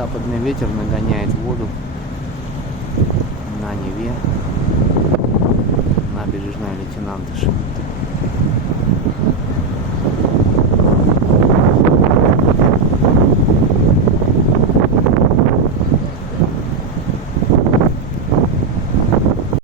Западный ветер нагоняет воду на Неве. Набережная Лейтенанта Шмидта.